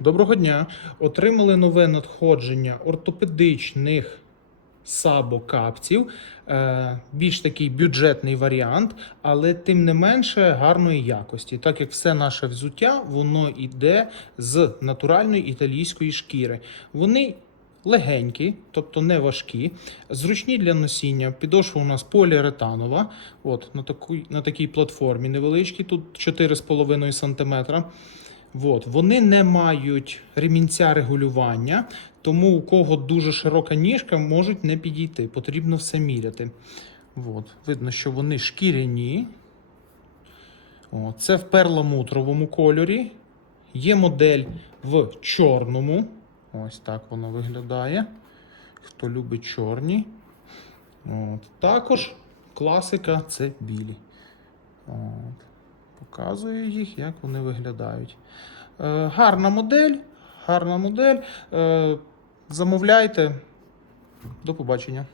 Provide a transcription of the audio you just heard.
Доброго дня. Отримали нове надходження ортопедичних сабокапців. Е, більш такий бюджетний варіант, але тим не менше гарної якості, так як все наше взуття воно йде з натуральної італійської шкіри. Вони легенькі, тобто не важкі, зручні для носіння. Підошва у нас поліуретанова, от на такій, на такій платформі невеличкій, тут 4,5 см. От. Вони не мають ремінця регулювання, тому у кого дуже широка ніжка, можуть не підійти. Потрібно все міряти. От. Видно, що вони шкіряні. О, це в перламутровому кольорі. Є модель в чорному. Ось так воно виглядає. Хто любить чорні. От. Також класика це білі. От. Показую їх, як вони виглядають. Е, гарна модель. Гарна модель. Е, замовляйте. До побачення.